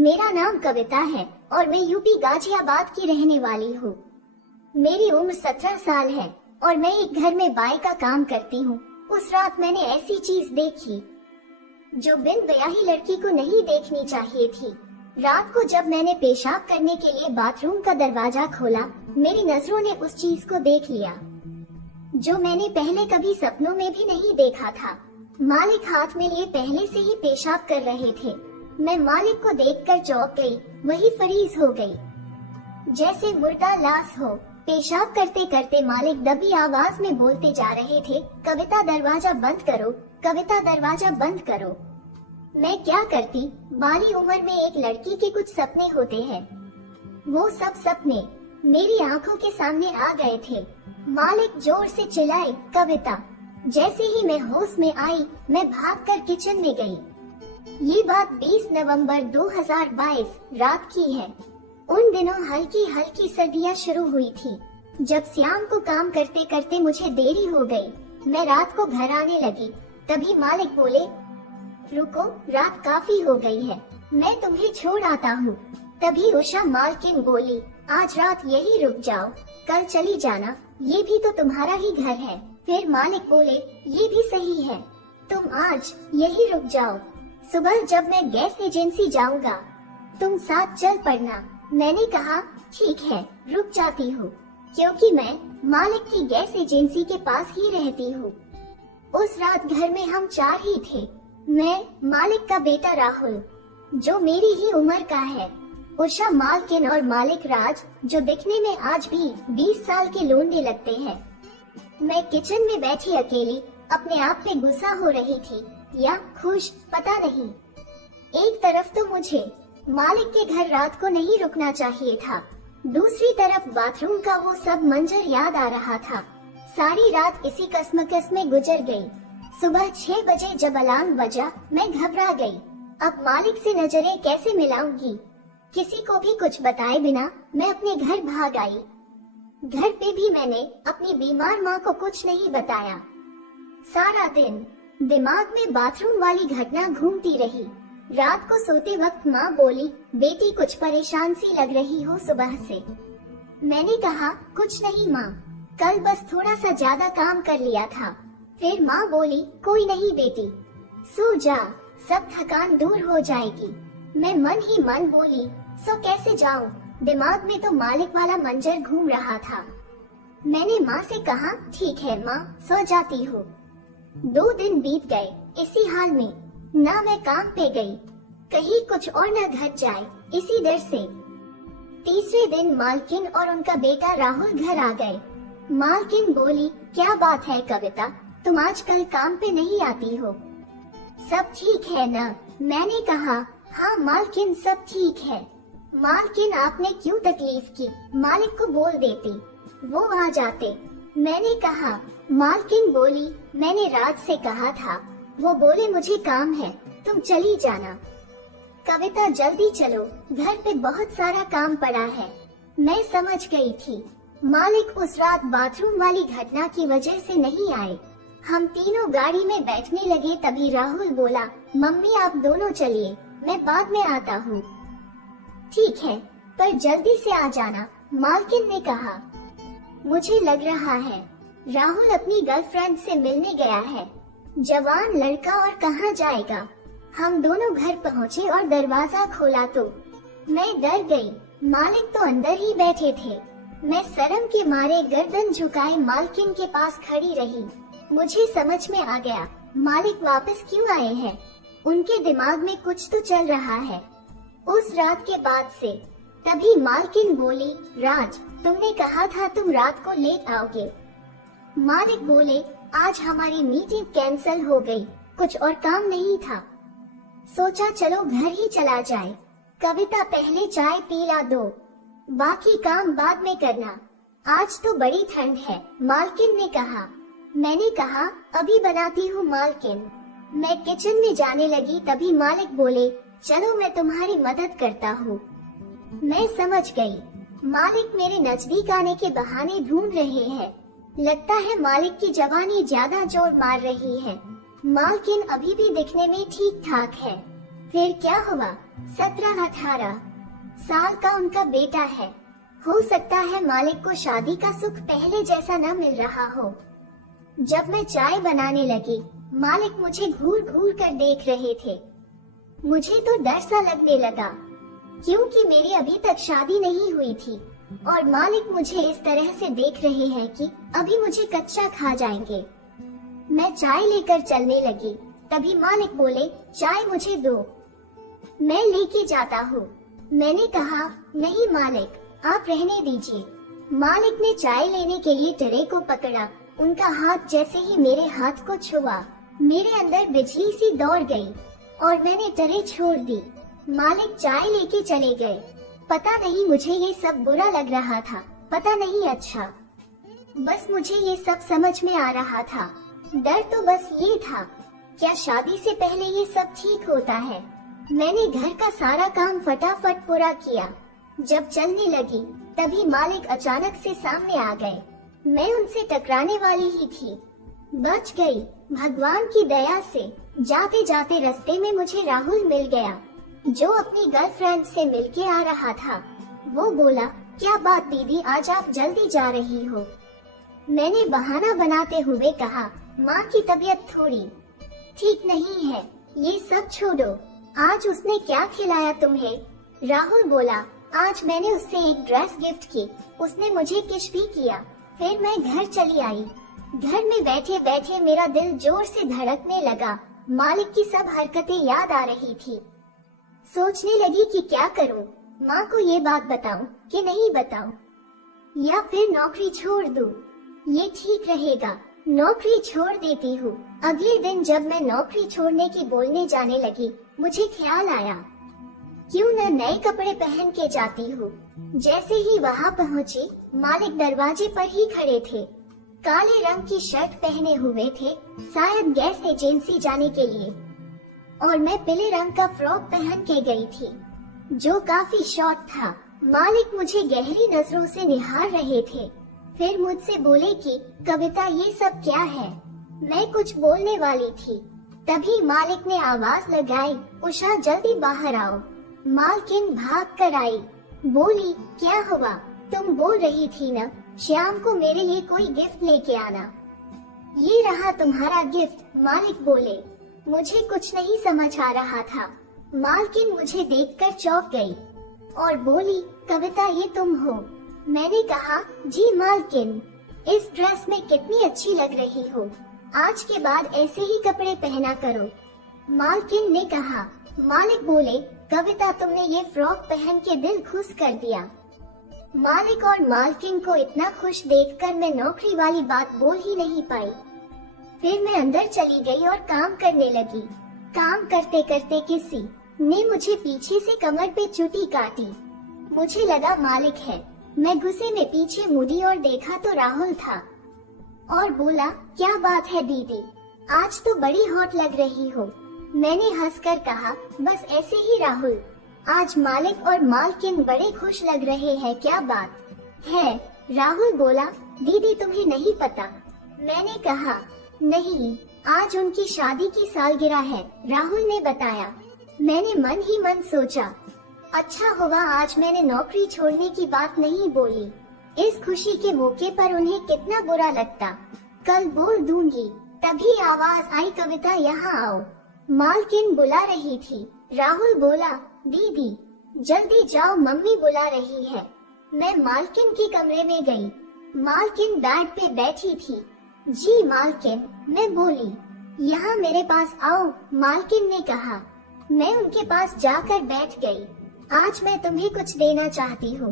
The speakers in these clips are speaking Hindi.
मेरा नाम कविता है और मैं यूपी गाजियाबाद की रहने वाली हूँ। मेरी उम्र 17 साल है और मैं एक घर में बाई का काम करती हूँ। उस रात मैंने ऐसी चीज देखी जो बिन ब्याही लड़की को नहीं देखनी चाहिए थी। रात को जब मैंने पेशाब करने के लिए बाथरूम का दरवाजा खोला, मेरी नजरों ने उस चीज को देख लिया जो मैंने पहले कभी सपनों में भी नहीं देखा था। मालिक हाथ में लिए पहले से ही पेशाब कर रहे थे। मैं मालिक को देखकर चौंक गई, वही फरीज हो गई जैसे मुर्दा लाश हो। पेशाब करते करते मालिक दबी आवाज में बोलते जा रहे थे, कविता दरवाजा बंद करो, कविता दरवाजा बंद करो। मैं क्या करती, बाली उम्र में एक लड़की के कुछ सपने होते हैं। वो सब सपने मेरी आंखों के सामने आ गए थे। मालिक जोर से चिल्लाए, कविता। जैसे ही मैं होश में आई, मैं भागकर किचन में गई। ये बात 20 नवंबर 2022 रात की है। उन दिनों हल्की हल्की सर्दियाँ शुरू हुई थी। जब शाम को काम करते करते मुझे देरी हो गई, मैं रात को घर आने लगी। तभी मालिक बोले, रुको, रात काफी हो गई है, मैं तुम्हें छोड़ आता हूँ। तभी उषा मालकिन बोली, आज रात यही रुक जाओ, कल चली जाना, ये भी तो तुम्हारा ही घर है। फिर मालिक बोले, ये भी सही है, तुम आज यही रुक जाओ, सुबह जब मैं गैस एजेंसी जाऊंगा तुम साथ चल पड़ना। मैंने कहा, ठीक है, रुक जाती हूँ, क्योंकि मैं मालिक की गैस एजेंसी के पास ही रहती हूँ। उस रात घर में हम 4 ही थे। मैं, मालिक का बेटा राहुल जो मेरी ही उम्र का है, उषा मालकिन और मालिक राज जो दिखने में आज भी 20 साल के लोंडे लगते हैं। मैं किचन में बैठी अकेली अपने आप पे गुस्सा हो रही थी या खुश, पता नहीं। एक तरफ तो मुझे मालिक के घर रात को नहीं रुकना चाहिए था, दूसरी तरफ बाथरूम का वो सब मंजर याद आ रहा था। सारी रात इसी कसमकस में गुजर गई। सुबह 6 बजे जब अलार्म बजा, मैं घबरा गई। अब मालिक से नजरें कैसे मिलाऊंगी? किसी को भी कुछ बताए बिना मैं अपने घर भाग आई। घर पे भी मैंने अपनी बीमार माँ को कुछ नहीं बताया। सारा दिन दिमाग में बाथरूम वाली घटना घूमती रही। रात को सोते वक्त माँ बोली, बेटी कुछ परेशान सी लग रही हो सुबह से। मैंने कहा, कुछ नहीं माँ, कल बस थोड़ा सा ज्यादा काम कर लिया था। फिर माँ बोली, कोई नहीं बेटी, सो जा, सब थकान दूर हो जाएगी। मैं मन ही मन बोली, सो कैसे जाऊं? दिमाग में तो मालिक वाला मंजर घूम रहा था। मैंने माँ से कहा, ठीक है माँ, सो जाती हूँ। 2 दिन बीत गए इसी हाल में। ना मैं काम पे गई, कहीं कुछ और न घट जाए इसी डर से। तीसरे दिन मालकिन और उनका बेटा राहुल घर आ गए। मालकिन बोली, क्या बात है कविता, तुम आजकल काम पे नहीं आती हो? सब ठीक है ना? मैंने कहा, हाँ मालकिन, सब ठीक है। मालकिन, आपने क्यों तकलीफ की? मालिक को बोल देती, वो आ जाते। मैंने कहा, मालकिन बोली, मैंने राज से कहा था, वो बोले मुझे काम है, तुम चली जाना। कविता, जल्दी चलो, घर पे बहुत सारा काम पड़ा है। मैं समझ गई थी मालिक उस रात बाथरूम वाली घटना की वजह से नहीं आए। हम तीनों गाड़ी में बैठने लगे, तभी राहुल बोला, मम्मी आप दोनों चलिए, मैं बाद में आता हूँ। ठीक है, पर जल्दी से आ जाना, मालकिन ने कहा। मुझे लग रहा है राहुल अपनी गर्लफ्रेंड से मिलने गया है। जवान लड़का और कहाँ जाएगा। हम दोनों घर पहुँचे और दरवाजा खोला तो मैं डर गई। मालिक तो अंदर ही बैठे थे। मैं शर्म के मारे गर्दन झुकाए मालकिन के पास खड़ी रही। मुझे समझ में आ गया मालिक वापस क्यों आए हैं। उनके दिमाग में कुछ तो चल रहा है उस रात के बाद से। तभी मालकिन बोली, राज, तुमने कहा था तुम रात को लेट आओगे। मालिक बोले, आज हमारी मीटिंग कैंसिल हो गई, कुछ और काम नहीं था, सोचा चलो घर ही चला जाए। कविता, पहले चाय पिला दो, बाकी काम बाद में करना, आज तो बड़ी ठंड है, मालकिन ने कहा। मैंने कहा, अभी बनाती हूँ मालकिन। मैं किचन में जाने लगी, तभी मालिक बोले, चलो मैं तुम्हारी मदद करता हूँ। मैं समझ गई मालिक मेरे नजदीक आने के बहाने ढूंढ रहे हैं। लगता है मालिक की जवानी ज्यादा जोर मार रही है। मालकिन अभी भी दिखने में ठीक ठाक है। फिर क्या हुआ? 17-18 साल का उनका बेटा है। हो सकता है मालिक को शादी का सुख पहले जैसा न मिल रहा हो। जब मैं चाय बनाने लगी, मालिक मुझे घूर घूर कर देख रहे थे। मुझे तो डर सा लगने लगा, क्योंकि मेरी अभी तक शादी नहीं हुई थी और मालिक मुझे इस तरह से देख रहे हैं कि अभी मुझे कच्चा खा जाएंगे। मैं चाय लेकर चलने लगी, तभी मालिक बोले, चाय मुझे दो, मैं लेके जाता हूँ। मैंने कहा, नहीं मालिक, आप रहने दीजिए। मालिक ने चाय लेने के लिए ट्रे को पकड़ा। उनका हाथ जैसे ही मेरे हाथ को छुआ, मेरे अंदर बिजली सी दौड़ गई और मैंने ट्रे छोड़ दी। मालिक चाय लेके चले गए। पता नहीं मुझे ये सब बुरा लग रहा था, पता नहीं अच्छा, बस मुझे ये सब समझ में आ रहा था। डर तो बस ये था, क्या शादी से पहले ये सब ठीक होता है? मैंने घर का सारा काम फटाफट पूरा किया। जब चलने लगी, तभी मालिक अचानक से सामने आ गए। मैं उनसे टकराने वाली ही थी, बच गई भगवान की दया से। जाते जाते रास्ते में मुझे राहुल मिल गया, जो अपनी गर्लफ्रेंड से मिलके आ रहा था। वो बोला, क्या बात दीदी, आज आप जल्दी जा रही हो? मैंने बहाना बनाते हुए कहा, माँ की तबीयत थोड़ी ठीक नहीं है, ये सब छोड़ो। आज उसने क्या खिलाया तुम्हें? राहुल बोला, आज मैंने उससे एक ड्रेस गिफ्ट की, उसने मुझे किस भी किया। फिर मैं घर चली आई। घर में बैठे बैठे मेरा दिल जोर से धड़कने लगा। मालिक की सब हरकतें याद आ रही थी। सोचने लगी कि क्या करूं, माँ को ये बात बताऊं कि नहीं बताऊं, या फिर नौकरी छोड़ दूं। ये ठीक रहेगा, नौकरी छोड़ देती हूँ। अगले दिन जब मैं नौकरी छोड़ने की बोलने जाने लगी, मुझे ख्याल आया, क्यों न नए कपड़े पहन के जाती हूँ। जैसे ही वहाँ पहुँची, मालिक दरवाजे पर ही खड़े थे। काले रंग की शर्ट पहने हुए थे, शायद गैस एजेंसी जाने के लिए, और मैं पीले रंग का फ्रॉक पहन के गई थी, जो काफी शॉर्ट था। मालिक मुझे गहरी नजरों से निहार रहे थे। फिर मुझसे बोले कि कविता, ये सब क्या है? मैं कुछ बोलने वाली थी, तभी मालिक ने आवाज लगाई, उषा जल्दी बाहर आओ। मालकिन भाग कर आई, बोली, क्या हुआ? तुम बोल रही थी ना, श्याम को मेरे लिए कोई गिफ्ट लेके आना। ये रहा तुम्हारा गिफ्ट। मालिक बोले। मुझे कुछ नहीं समझ आ रहा था। मालकिन मुझे देखकर चौंक गई और बोली, कविता, ये तुम हो? मैंने कहा, जी मालकिन, इस ड्रेस में कितनी अच्छी लग रही हो। आज के बाद ऐसे ही कपड़े पहना करो। मालकिन ने कहा। मालिक बोले, कविता, तुमने ये फ्रॉक पहन के दिल खुश कर दिया। मालिक और मालकिन को इतना खुश देखकर मैं नौकरी वाली बात बोल ही नहीं पाई। फिर मैं अंदर चली गई और काम करने लगी। काम करते करते किसी ने मुझे पीछे से कमर पे चुटी काटी। मुझे लगा मालिक है। मैं गुस्से में पीछे मुड़ी और देखा तो राहुल था और बोला, क्या बात है दीदी, आज तो बड़ी हॉट लग रही हो। मैंने हंसकर कहा, बस ऐसे ही राहुल, आज मालिक और मालकिन बड़े खुश लग रहे हैं, क्या बात है? राहुल बोला, दीदी तुम्हें नहीं पता। मैंने कहा, नहीं, आज उनकी शादी की सालगिरह है, राहुल ने बताया। मैंने मन ही मन सोचा, अच्छा हुआ आज मैंने नौकरी छोड़ने की बात नहीं बोली। इस खुशी के मौके पर उन्हें कितना बुरा लगता। कल बोल दूंगी। तभी आवाज आई, कविता यहाँ आओ। मालकिन बुला रही थी। राहुल बोला, दीदी जल्दी जाओ, मम्मी बुला रही है। मैं मालकिन के कमरे में गई। मालकिन बेड पे बैठी थी। जी मालकिन, मैं बोली, यहाँ मेरे पास आओ। मालकिन ने कहा। मैं उनके पास जाकर बैठ गई। आज मैं तुम्हें कुछ देना चाहती हूँ,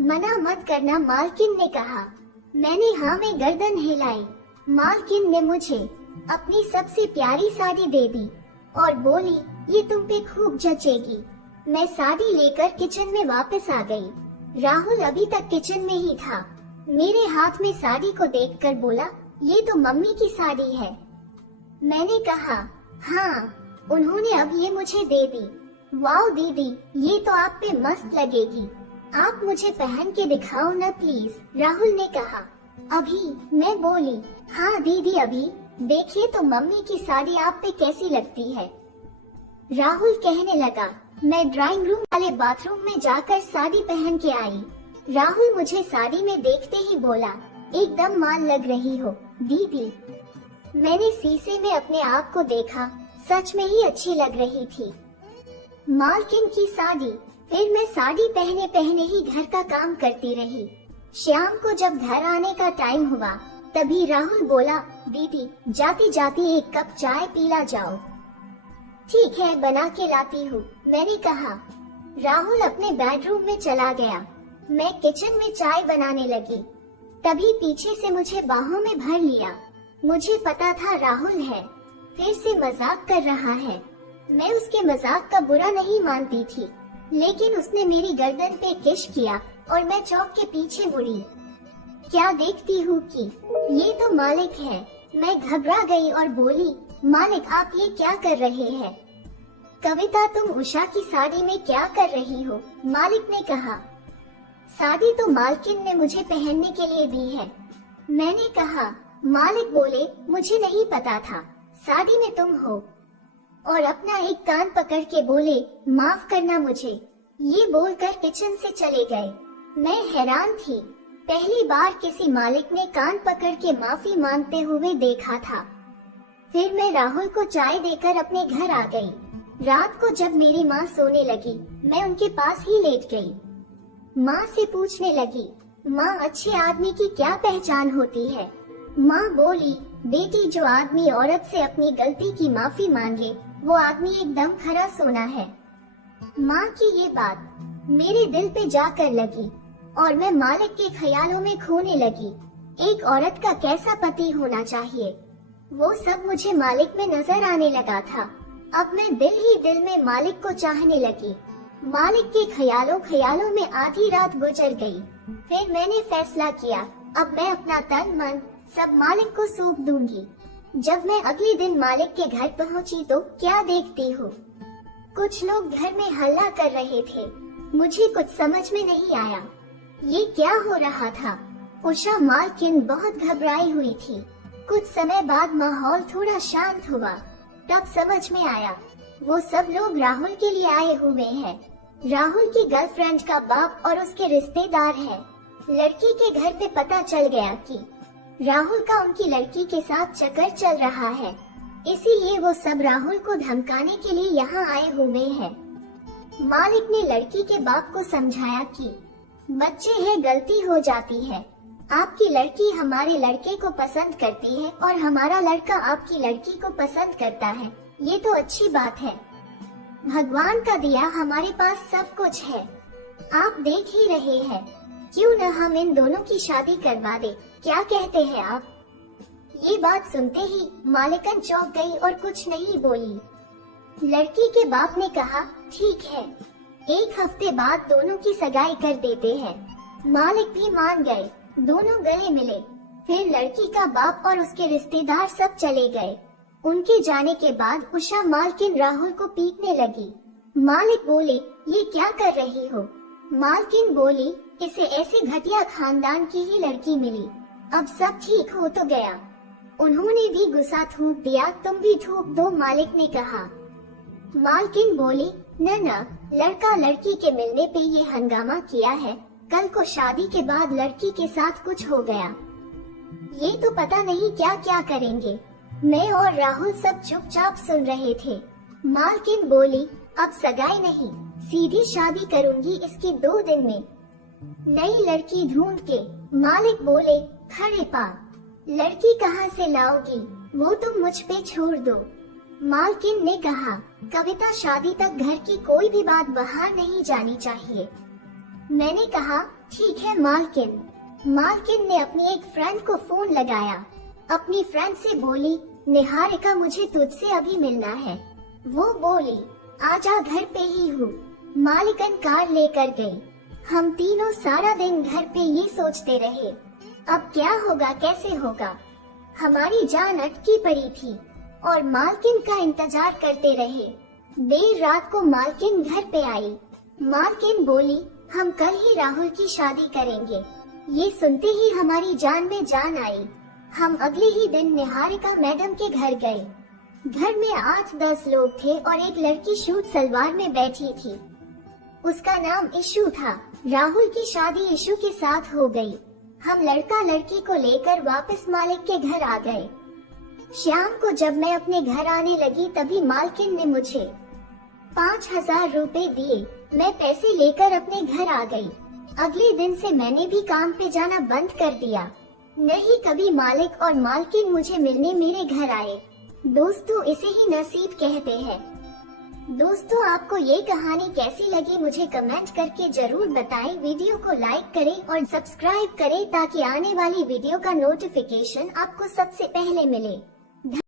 मना मत करना, मालकिन ने कहा। मैंने हाँ में गर्दन हिलाई। मालकिन ने मुझे अपनी सबसे प्यारी साड़ी दे दी और बोली, ये तुम पे खूब जचेगी। मैं साड़ी लेकर किचन में वापस आ गई। राहुल अभी तक किचन में ही था। मेरे हाथ में साड़ी को देखकर बोला, ये तो मम्मी की साड़ी है। मैंने कहा, हाँ, उन्होंने अब ये मुझे दे दी। वाओ दीदी, ये तो आप पे मस्त लगेगी, आप मुझे पहन के दिखाओ ना प्लीज, राहुल ने कहा। अभी? मैं बोली, हाँ दीदी अभी। देखिए तो मम्मी की साड़ी आप पे कैसी लगती है। राहुल कहने लगा, मैं ड्राइंग रूम वाले बाथरूम में जाकर साड़ी पहन के आई। राहुल मुझे साड़ी में देखते ही बोला, एकदम माल लग रही हो दीदी। मैंने शीशे में अपने आप को देखा, सच में ही अच्छी लग रही थी। मालकिन की साड़ी। फिर मैं साड़ी पहने पहने ही घर का काम करती रही। शाम को जब घर आने का टाइम हुआ तभी राहुल बोला, दीदी जाती जाती एक कप चाय पीला जाओ। ठीक है, बना के लाती हूँ, मैंने कहा। राहुल अपने बेडरूम में चला गया। मैं किचन में चाय बनाने लगी, तभी पीछे से मुझे बाहों में भर लिया। मुझे पता था राहुल है, फिर से मजाक कर रहा है। मैं उसके मजाक का बुरा नहीं मानती थी, लेकिन उसने मेरी गर्दन पे किश किया और मैं चौंक के पीछे मुड़ी। क्या देखती हूँ कि ये तो मालिक है। मैं घबरा गई और बोली, मालिक आप ये क्या कर रहे हैं? कविता तुम उषा की साड़ी में क्या कर रही हो? मालिक ने कहा। साड़ी तो मालकिन ने मुझे पहनने के लिए दी है, मैंने कहा। मालिक बोले, मुझे नहीं पता था साड़ी में तुम हो, और अपना एक कान पकड़ के बोले, माफ करना मुझे। ये बोलकर किचन से चले गए। मैं हैरान थी, पहली बार किसी मालिक ने कान पकड़ के माफी मांगते हुए देखा था। फिर मैं राहुल को चाय देकर अपने घर आ गई। रात को जब मेरी माँ सोने लगी, मैं उनके पास ही लेट गई। माँ से पूछने लगी, माँ अच्छे आदमी की क्या पहचान होती है? माँ बोली, बेटी जो आदमी औरत से अपनी गलती की माफी मांगे वो आदमी एकदम खरा सोना है। माँ की ये बात मेरे दिल पे जाकर लगी और मैं मालिक के ख्यालों में खोने लगी। एक औरत का कैसा पति होना चाहिए, वो सब मुझे मालिक में नजर आने लगा था। अब मैं दिल ही दिल में मालिक को चाहने लगी। मालिक के ख्यालों में आधी रात गुजर गई। फिर मैंने फैसला किया, अब मैं अपना तन मन सब मालिक को सौंप दूंगी। जब मैं अगले दिन मालिक के घर पहुंची तो क्या देखती हूँ, कुछ लोग घर में हल्ला कर रहे थे। मुझे कुछ समझ में नहीं आया, ये क्या हो रहा था। उषा मालकिन बहुत घबराई हुई थी। कुछ समय बाद माहौल थोड़ा शांत हुआ, तब समझ में आया वो सब लोग राहुल के लिए आए हुए हैं। राहुल की गर्लफ्रेंड का बाप और उसके रिश्तेदार हैं। लड़की के घर पे पता चल गया कि राहुल का उनकी लड़की के साथ चक्कर चल रहा है, इसीलिए वो सब राहुल को धमकाने के लिए यहाँ आए हुए हैं। मालिक ने लड़की के बाप को समझाया कि बच्चे हैं, गलती हो जाती है। आपकी लड़की हमारे लड़के को पसंद करती है और हमारा लड़का आपकी लड़की को पसंद करता है, ये तो अच्छी बात है। भगवान का दिया हमारे पास सब कुछ है, आप देख ही रहे हैं, क्यों न हम इन दोनों की शादी करवा दे, क्या कहते हैं आप? ये बात सुनते ही मालिकन चौंक गई और कुछ नहीं बोली। लड़की के बाप ने कहा, ठीक है, 1 हफ्ते बाद दोनों की सगाई कर देते हैं। मालिक भी मान गए, दोनों गले मिले। फिर लड़की का बाप और उसके रिश्तेदार सब चले गए। उनके जाने के बाद उषा मालकिन राहुल को पीटने लगी। मालिक बोले, ये क्या कर रही हो? मालकिन बोली, इसे ऐसे घटिया खानदान की ही लड़की मिली, अब सब ठीक हो तो गया। उन्होंने भी गुस्सा थूक दिया, तुम भी थूक दो, मालिक ने कहा। मालकिन बोली, न, लड़का लड़की के मिलने पे ये हंगामा किया है, कल को शादी के बाद लड़की के साथ कुछ हो गया, ये तो पता नहीं क्या क्या करेंगे। मैं और राहुल सब चुपचाप सुन रहे थे। मालकिन बोली, अब सगाई नहीं, सीधी शादी करूंगी इसकी 2 दिन में, नई लड़की ढूंढ के। मालिक बोले, खड़े पा, लड़की कहाँ से लाओगी, वो तुम मुझ पे छोड़ दो। मालकिन ने कहा, कविता शादी तक घर की कोई भी बात बाहर नहीं जानी चाहिए। मैंने कहा, ठीक है मालकिन। मालकिन ने अपनी एक फ्रेंड को फोन लगाया। अपनी फ्रेंड से बोली, निहारिका मुझे तुझसे अभी मिलना है। वो बोली, आजा, घर पे ही हूँ। मालिकन कार लेकर गई। हम तीनों सारा दिन घर पे ये सोचते रहे, अब क्या होगा, कैसे होगा। हमारी जान अटकी पड़ी थी और मालकिन का इंतजार करते रहे। देर रात को मालकिन घर पे आई। मालकिन बोली, हम कल ही राहुल की शादी करेंगे। ये सुनते ही हमारी जान में जान आई। हम अगले ही दिन निहारिका मैडम के घर गए। घर में 8-10 लोग थे और एक लड़की सूट सलवार में बैठी थी। उसका नाम इशू था। राहुल की शादी इशू के साथ हो गई। हम लड़का लड़की को लेकर वापस मालिक के घर आ गए। शाम को जब मैं अपने घर आने लगी तभी मालकिन ने मुझे 5,000 रुपए दिए। मैं पैसे लेकर अपने घर आ गई। अगले दिन से मैंने भी काम पे जाना बंद कर दिया। नहीं कभी मालिक और मालकिन मुझे मिलने मेरे घर आए। दोस्तों, इसे ही नसीब कहते हैं। दोस्तों, आपको ये कहानी कैसी लगी मुझे कमेंट करके जरूर बताएं। वीडियो को लाइक करें और सब्सक्राइब करें ताकि आने वाली वीडियो का नोटिफिकेशन आपको सबसे पहले मिले।